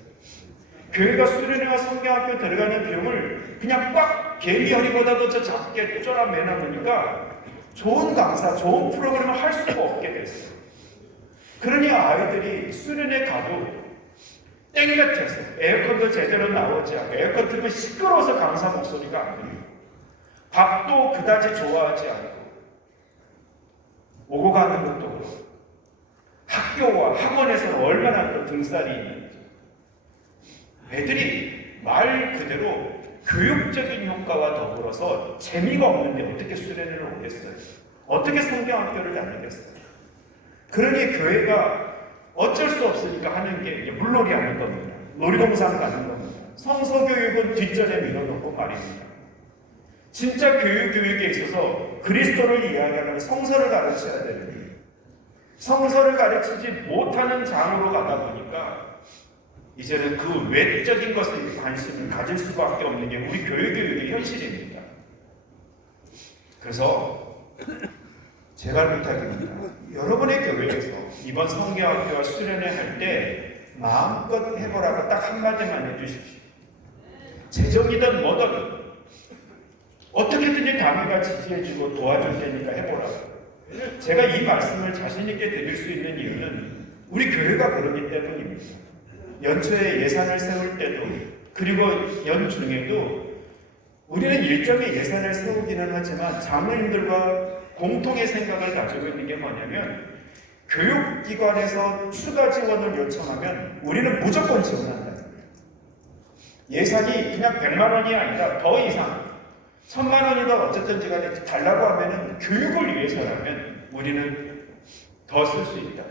교회가 수련회와 성경학교 들어가는 비용을 그냥 꽉 개미허리보다도 더 작게 쪼라매나 보니까 좋은 강사, 좋은 프로그램을 할 수가 없게 됐어요. 그러니 아이들이 수련회 가도 땡볕에서 에어컨도 제대로 나오지 않고, 에어컨 틀면 시끄러워서 강사 목소리가 안 들려요. 밥도 그다지 좋아하지 않고, 오고 가는 것도 그렇고, 학교와 학원에서는 얼마나 또 등살이 있는지. 애들이 말 그대로 교육적인 효과와 더불어서 재미가 없는데 어떻게 수련회를 오겠어요? 어떻게 성경학교를 다니겠어요? 그러니 교회가 어쩔 수 없으니까 하는 게 물놀이 하는 겁니다. 놀이동산 가는 겁니다. 성서교육은 뒷전에 밀어놓고 말입니다. 진짜 교육에 있어서 그리스도를 이야기하려면 성서를 가르쳐야 되는데 성서를 가르치지 못하는 장으로 가다 보니까 이제는 그 외적인 것에 관심을 가질 수밖에 없는 게 우리 교육의 현실입니다. 그래서 제가 부탁드립니다. 여러분의 교회에서 이번 성경학교와 수련회 할 때 마음껏 해보라고 딱 한마디만 해주십시오. 재정이든 뭐든 어떻게든지 당회가 지지해주고 도와줄 테니까 해보라고. 제가 이 말씀을 자신있게 드릴 수 있는 이유는 우리 교회가 그러기 때문입니다. 연초에 예산을 세울 때도 그리고 연중에도 우리는 일정의 예산을 세우기는 하지만 장로님들과 공통의 생각을 가지고 있는 게 뭐냐면 교육기관에서 추가 지원을 요청하면 우리는 무조건 지원한다. 예산이 그냥 100만 원이 아니라 더 이상 1000만 원이든 어쨌든지 간에 달라고 하면은 교육을 위해서라면 우리는 더 쓸 수 있다.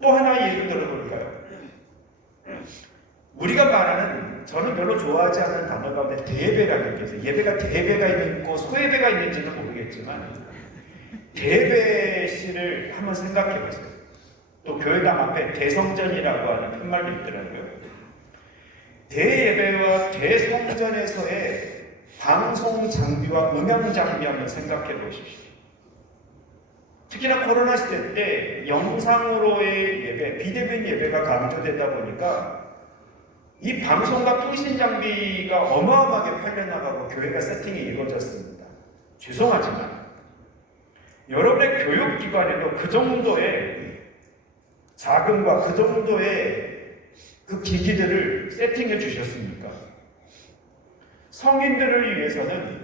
또 하나 예를 들어볼까요? 우리가 말하는, 저는 별로 좋아하지 않는 단어 가운데 대예배라는 게 있어요. 예배가 대예배가 있고 소예배가 있는지는 모르겠지만 대예배시를 한번 생각해 보세요. 또 교회당 앞에 대성전이라고 하는 푯말도 있더라고요. 대예배와 대성전에서의 방송 장비와 음향 장비 한번 생각해 보십시오. 특히나 코로나 시대 때 영상으로의 예배, 비대면 예배가 강조되다 보니까 이 방송과 통신 장비가 어마어마하게 팔려나가고 교회가 세팅이 이루어졌습니다. 죄송하지만 여러분의 교육기관에도 그 정도의 자금과 그 정도의 그 기기들을 세팅해 주셨습니까? 성인들을 위해서는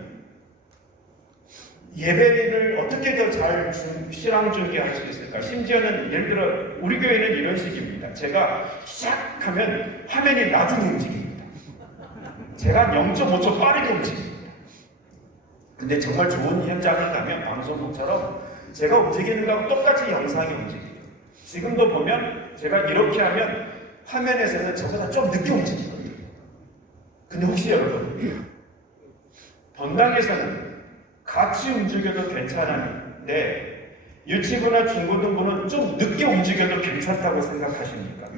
예배를 어떻게 더 잘 실황 중계할 수 있을까? 심지어는 예를 들어 우리 교회는 이런 식입니다. 제가 시작하면 화면이 나중에 움직입니다. 제가 0.5초 빠르게 움직입니다. 근데 정말 좋은 현장을 가면 방송국처럼 제가 움직이는 거하고 똑같이 영상이 움직여요. 지금도 보면 제가 이렇게 하면 화면에서는 저보다 좀 늦게 움직이거든요. 근데 혹시 여러분 본당에서는 같이 움직여도 괜찮은데 유치부나 중고등부는 좀 늦게 움직여도 괜찮다고 생각하십니까?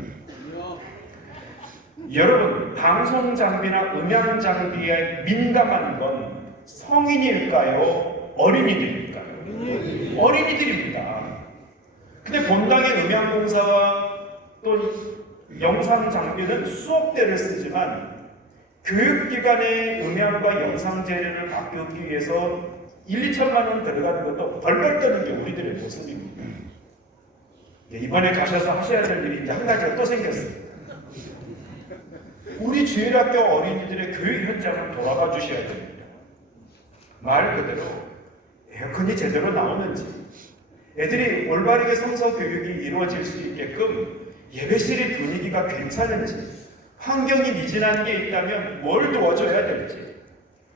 여러분, 방송 장비나 음향 장비에 민감한 건 성인일까요? 어린이들일까요? 어린이들입니다. 근데 본당의 음향공사와 또 영상 장비는 수억 대를 쓰지만 교육기관의 음향과 영상 재료를 바꾸기 위해서 1, 2천만 원 들어가는 것도 벌벌 떠는 게 우리들의 모습입니다. 이번에 가셔서 하셔야 될 일이 이제 한 가지가 또 생겼습니다. 우리 주일학교 어린이들의 교육 현장을 돌아봐 주셔야 됩니다. 말 그대로 에어컨이 제대로 나오는지, 애들이 올바르게 성서 교육이 이루어질 수 있게끔 예배실의 분위기가 괜찮은지, 환경이 미진한 게 있다면 뭘 도와줘야 될지,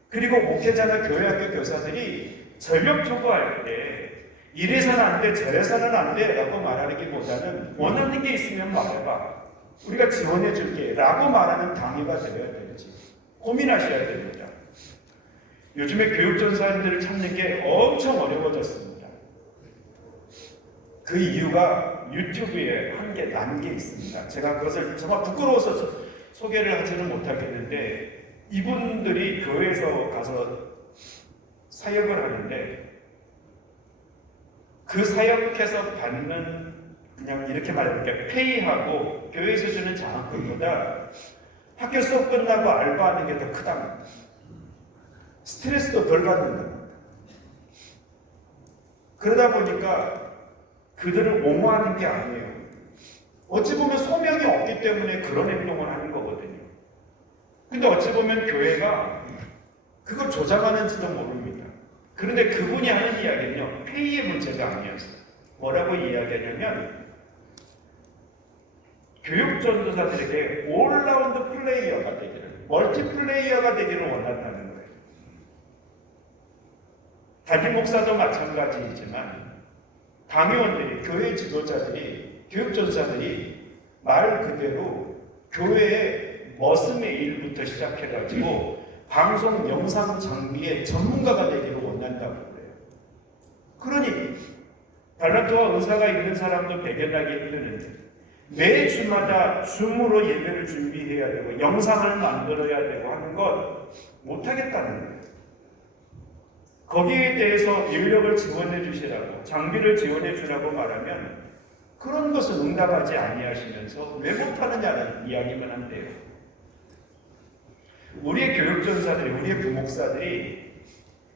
그리고 목회자나 교회학교 교사들이 전력 초구할 때 이래서는 안 돼, 저래서는 안 돼 라고 말하기보다는 원하는 게 있으면 말해봐, 우리가 지원해 줄게 라고 말하는 당위가 되어야 될지 고민하셔야 됩니다. 요즘에 교육전사님들을 찾는 게 엄청 어려워졌습니다. 그 이유가 유튜브에 난 게 있습니다. 제가 그것을 정말 부끄러워서 소개를 하지는 못하겠는데, 이분들이 교회에서 가서 사역을 하는데 그 사역해서 받는, 그냥 이렇게 말해볼게요, 페이하고 교회에서 주는 장학금보다 학교 수업 끝나고 알바하는 게 더 크답니다. 스트레스도 덜 받는다. 그러다 보니까 그들을 옹호하는 게 아니에요. 어찌 보면 소명이 없기 때문에 그런 행동을 하는 거거든요. 근데 어찌 보면 교회가 그걸 조장하는지도 모릅니다. 그런데 그분이 하는 이야기는요, 페이의 문제가 아니었어요. 뭐라고 이야기하냐면 교육전도사들에게 올라운드 플레이어가 되기를, 멀티플레이어가 되기를 원한다는 거예요. 담임 목사도 마찬가지이지만 당회원들이, 교회 지도자들이, 교육전사들이 말 그대로 교회의 머슴의 일부터 시작해가지고 방송 영상 장비의 전문가가 되기를 원한다고 그래요. 그러니 달란트와 의사가 있는 사람도 배견하기 힘드는데 매 주마다 줌으로 예배를 준비해야 되고 영상을 만들어야 되고 하는 건 못하겠다는 거예요. 거기에 대해서 인력을 지원해 주시라고, 장비를 지원해 주라고 말하면 그런 것을 응답하지 아니하시면서 왜 못하느냐는 이야기만 한대요. 우리의 교육전사들이, 우리의 부목사들이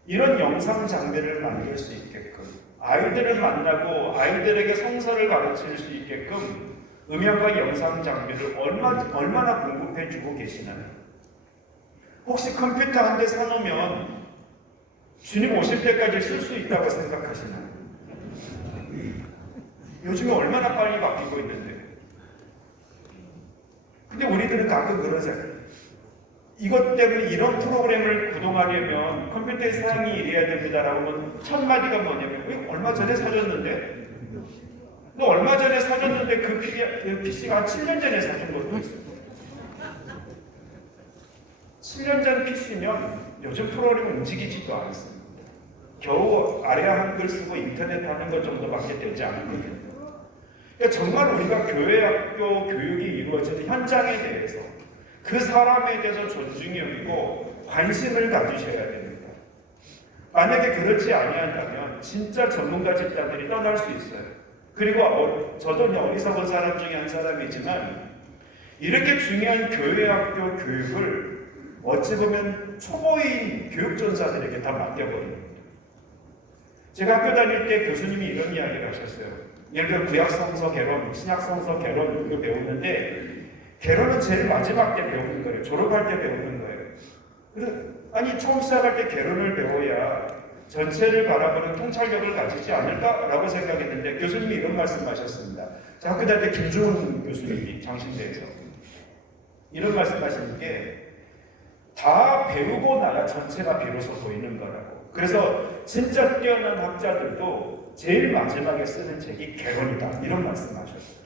이런 영상 장비를 만들 수 있게끔, 아이들을 만나고 아이들에게 성서를 가르칠 수 있게끔 음향과 영상 장비를 얼마나 공급해 주고 계시나요? 혹시 컴퓨터 한 대 사놓으면 주님 오실 때까지 쓸 수 있다고 생각하시나요? 요즘에 얼마나 빨리 바뀌고 있는데. 근데 우리들은 가끔 그러잖아요. 이것 때문에 이런 프로그램을 구동하려면 컴퓨터의 사양이 이래야 됩니다라고 하면 첫 마디가 뭐냐면 얼마 전에 사줬는데? 너 얼마 전에 사줬는데 그 PC가 한 7년 전에 사준 것도 있어요. 7년 전 PC면 요즘 프로그램은 움직이지도 않습니다. 겨우 아래아 한글 쓰고 인터넷 하는 것 정도밖에 되지 않거든요. 그러니까 정말 우리가 교회 학교 교육이 이루어지는 현장에 대해서 그 사람에 대해서 존중이 여기고 관심을 가지셔야 됩니다. 만약에 그렇지 아니한다면 진짜 전문가 집단들이 떠날 수 있어요. 그리고 저도 어리석은 사람 중에 한 사람이지만 이렇게 중요한 교회 학교 교육을 어찌 보면 초보인 교육전사들에게 다 맡겨버립니다. 제가 학교 다닐 때 교수님이 이런 이야기를 하셨어요. 예를 들어 구약성서 개론, 신약성서 개론 이거 배우는데 개론은 제일 마지막 때 배우는 거예요. 졸업할 때 배우는 거예요. 그래서 아니 처음 시작할 때 개론을 배워야 전체를 바라보는 통찰력을 가지지 않을까라고 생각했는데 교수님이 이런 말씀하셨습니다. 자, 학교 다닐 때 김주훈 교수님이 장신대에서 이런 말씀하시는 게 다 배우고 나야 전체가 비로소 보이는 거라고. 그래서 진짜 뛰어난 학자들도 제일 마지막에 쓰는 책이 개론이다. 이런 말씀하셨어요.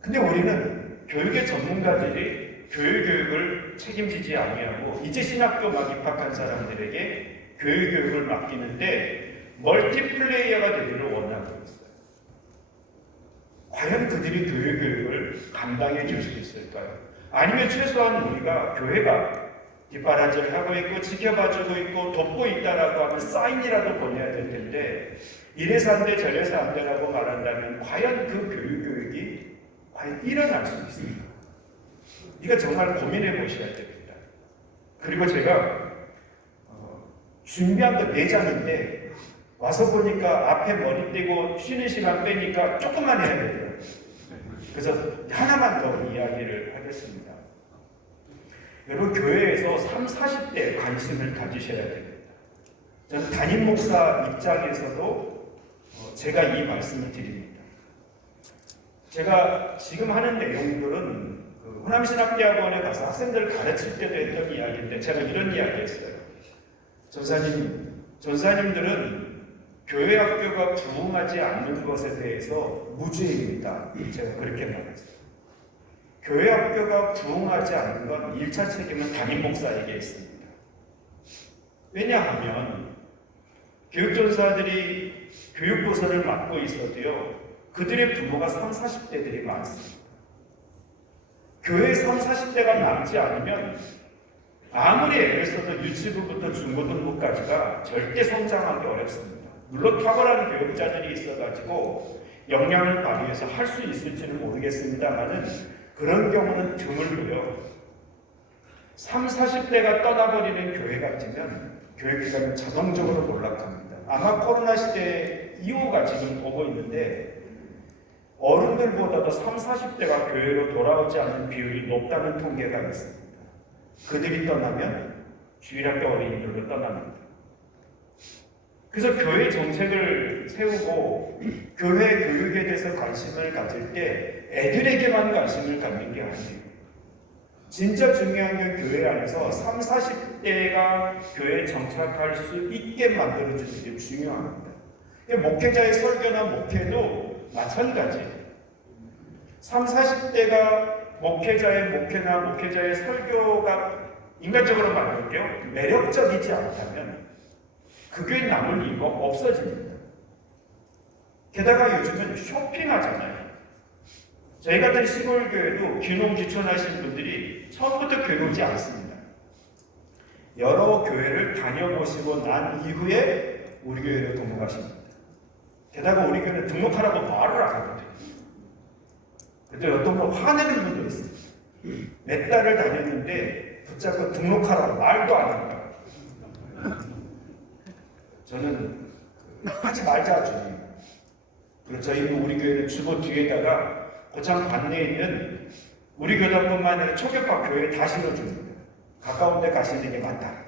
근데 우리는 교육의 전문가들이 교육을 책임지지 아니하고 이제 신학교 막 입학한 사람들에게 교육을 맡기는데 멀티플레이어가 되기를 원하고 있어요. 과연 그들이 교육을 감당해 줄 수 있을까요? 아니면 최소한 우리가 교회가 뒷바라지를 하고 있고 지켜봐주고 있고 돕고 있다라고 하면 사인이라도 보내야 될 텐데 이래서 안 돼 저래서 안 돼라고 말한다면 과연 그 교육이 과연 일어날 수 있습니까? 이거 정말 고민해 보셔야 됩니다. 그리고 제가 준비한 거 4장인데 와서 보니까 앞에 머리 떼고 쉬는 시간 빼니까 조금만 해야 돼요. 그래서 하나만 더 이야기를 하겠습니다. 여러분 교회에서 30, 40대에 관심을 가지셔야 됩니다. 저는 담임 목사 입장에서도 제가 이 말씀을 드립니다. 제가 지금 하는 내용들은 호남신학대학원에 가서 학생들 가르칠 때도 했던 이야기인데 제가 이런 이야기 했어요. 전사님들은 교회 학교가 부흥하지 않는 것에 대해서 무죄입니다. 제가 그렇게 말했어요. 교회 학교가 부흥하지 않는 건 1차 책임은 담임 목사에게 있습니다. 왜냐하면 교육전사들이 교육부서를 맡고 있어도요. 그들의 부모가 30, 40대들이 많습니다. 교회 30, 40대가 남지 않으면 아무리 애를 써도 유치부부터 중고등부까지가 절대 성장하기 어렵습니다. 물론 탁월한 교육자들이 있어가지고 역량을 발휘해서 할 수 있을지는 모르겠습니다만은 그런 경우는 드물고요. 30, 40대가 떠나버리는 교회 같으면 교육기관은 자동적으로 몰락합니다. 아마 코로나 시대 이후가 지금 오고 있는데 어른들보다도 30, 40대가 교회로 돌아오지 않는 비율이 높다는 통계가 있습니다. 그들이 떠나면 주일학교 어린이들도 떠납니다. 그래서 교회 정책을 세우고 교회 교육에 대해서 관심을 가질 때 애들에게만 관심을 갖는 게 아니에요. 진짜 중요한 건 교회 안에서 30, 40대가 교회에 정착할 수 있게 만들어주는 게 중요합니다. 목회자의 설교나 목회도 마찬가지예요. 30, 40대가 목회자의 목회나 목회자의 설교가 인간적으로 말할게요. 매력적이지 않다면 그 교회 남을 이유가 없어집니다. 게다가 요즘은 쇼핑하잖아요. 저희 같은 시골 교회도 귀농 귀촌하신 분들이 처음부터 교회 오지 않습니다. 여러 교회를 다녀보시고 난 이후에 우리 교회로 동업하십니다. 게다가 우리 교회는 등록하라고 말을 안 하거든요. 근데 어떤 분 화내는 분도 있어요. 몇 달을 다녔는데 붙잡고 등록하라고 말도 안 한다. 저는 하지 말자 주님. 그리고 저희도 우리 교회는 주보 뒤에다가 고창 반내에 있는 우리 교단뿐만 아니라 초교파 교회 다 실어줍니다. 가까운 데 가시는 게 많다.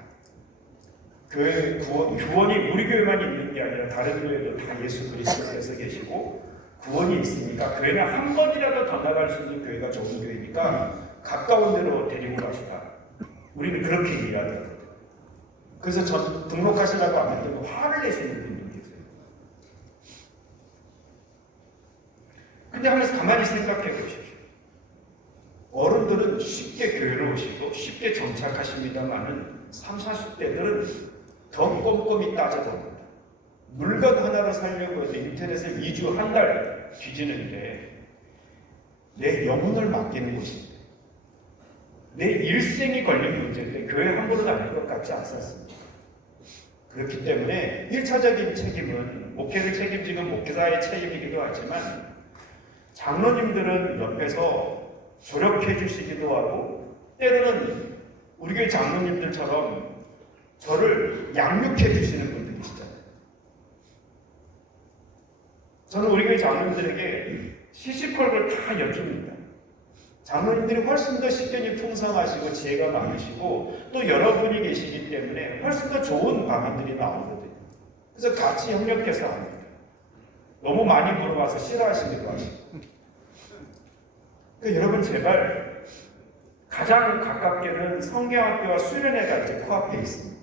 교회 구원이 우리 교회만 있는 게 아니라 다른 교회도 다 예수 그리스도께서 계시고 구원이 있으니까 교회는 한 번이라도 더 나갈 수 있는 교회가 좋은 교회니까 가까운 데로 데리고 가시다. 우리는 그렇게 이해하더라고요. 그래서 전 등록하시라고 안 했더니 화를 내시는 분들이 계세요. 근데 한번 가만히 생각해 보십시오. 어른들은 쉽게 교회로 오시고 쉽게 정착하십니다만은 30, 40대들은 더 꼼꼼히 따져봅니다. 물건 하나를 사려고 해서 인터넷에 2주, 한 달 뒤지는데 내 영혼을 맡기는 곳인데 내 일생이 걸린 문제인데 교회 함부로 다닐 것 같지 않습니다. 그렇기 때문에 1차적인 책임은 목회를 책임지는 목회자의 책임이기도 하지만 장로님들은 옆에서 조력해 주시기도 하고 때로는 우리 교회 장로님들처럼 저를 양육해 주시는 분들이시잖아요. 저는 우리 교회 장로님들에게 시시콜콜 다 여쭙니다. 장로님들이 훨씬 더 식견이 풍성하시고 지혜가 많으시고 또 여러분이 계시기 때문에 훨씬 더 좋은 방안들이 나오거든요. 그래서 같이 협력해서 합니다. 너무 많이 물어봐서 싫어하시기도 하시고. 그러니까 여러분 제발 가장 가깝게는 성경학교와 수련회가 이제 코앞에 있습니다.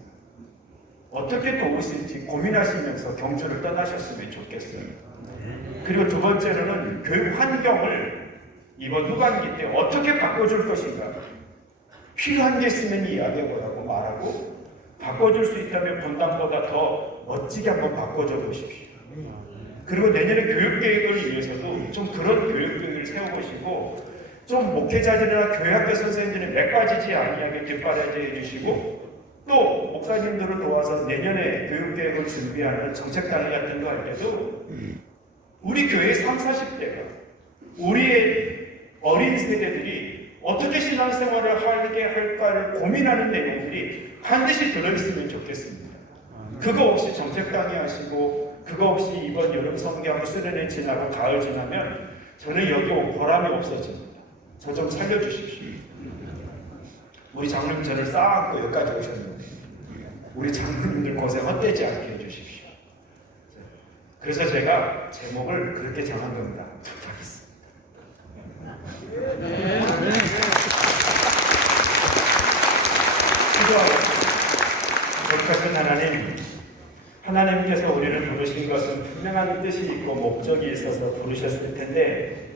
어떻게 도우실지 고민하시면서 경주를 떠나셨으면 좋겠어요. 그리고 두 번째로는 교육 환경을 이번 후반기 때 어떻게 바꿔줄 것인가. 필요한 게 있으면 이야기해보라고 말하고 바꿔줄 수 있다면 본당보다 더 멋지게 한번 바꿔줘 보십시오. 그리고 내년에 교육계획을 위해서도 좀 그런 교육계획을 세워보시고 좀 목회자들이나 교회학교 선생님들이 맥빠지지 아니하게 뒷바라지 해주시고 또 목사님들을 도와서 내년에 교육계획을 준비하는 정책단위 같은 거 할 때도 우리 교회 30, 40대가 우리의 어린 세대들이 어떻게 신앙생활을 하게 할까를 고민하는 내용들이 반드시 들어있으면 좋겠습니다. 그거 없이 정책단위 하시고 그거 없이 이번 여름 성경 수련회 지나고 가을 지나면 저는 여기 온 보람이 없어집니다. 저 좀 살려주십시오. 우리 장로님 저를 쌓아안고 여기까지 오셨는데 우리 장로님들 고생 헛되지 않게 해주십시오. 그래서 제가 제목을 그렇게 정한 겁니다. 부탁하겠습니다. 기도하겠습니다. 거룩하신 하나님, 하나님께서 우리를 부르신 것은 분명한 뜻이 있고 목적이 있어서 부르셨을 텐데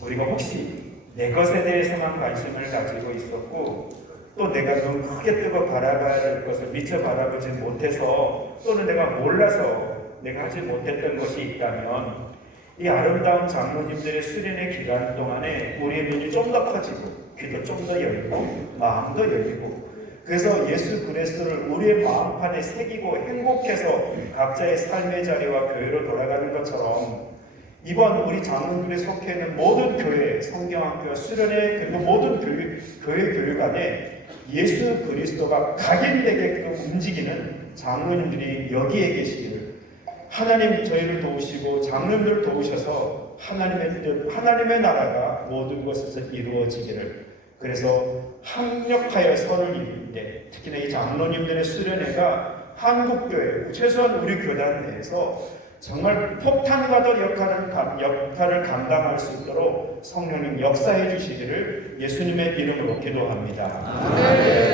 우리가 혹시 내 것에 대해서만 관심을 가지고 있었고 또 내가 너무 크게 뜨고 바라봐야 될 것을 미처 바라보지 못해서 또는 내가 몰라서 내가 하지 못했던 것이 있다면 이 아름다운 장로님들의 수련의 기간 동안에 우리의 눈이 좀 더 커지고 귀도 좀 더 열리고 마음도 열리고 그래서 예수 그리스도를 우리의 마음판에 새기고 행복해서 각자의 삶의 자리와 교회로 돌아가는 것처럼 이번 우리 장로들이 속해 있는 모든 교회, 성경학교와 수련회 그리고 모든 교회 교육 안에 예수 그리스도가 각인되게끔 움직이는 장로님들이 여기에 계시기를 하나님 저희를 도우시고 장로님들을 도우셔서 하나님의 나라가 모든 것에서 이루어지기를 그래서 합력하여 선을 이룰 때 특히나 이 장로님들의 수련회가 한국교회 최소한 우리 교단 내에서 정말 폭탄과도 역할을 감당할 수 있도록 성령님 역사해 주시기를 예수님의 이름으로 기도합니다.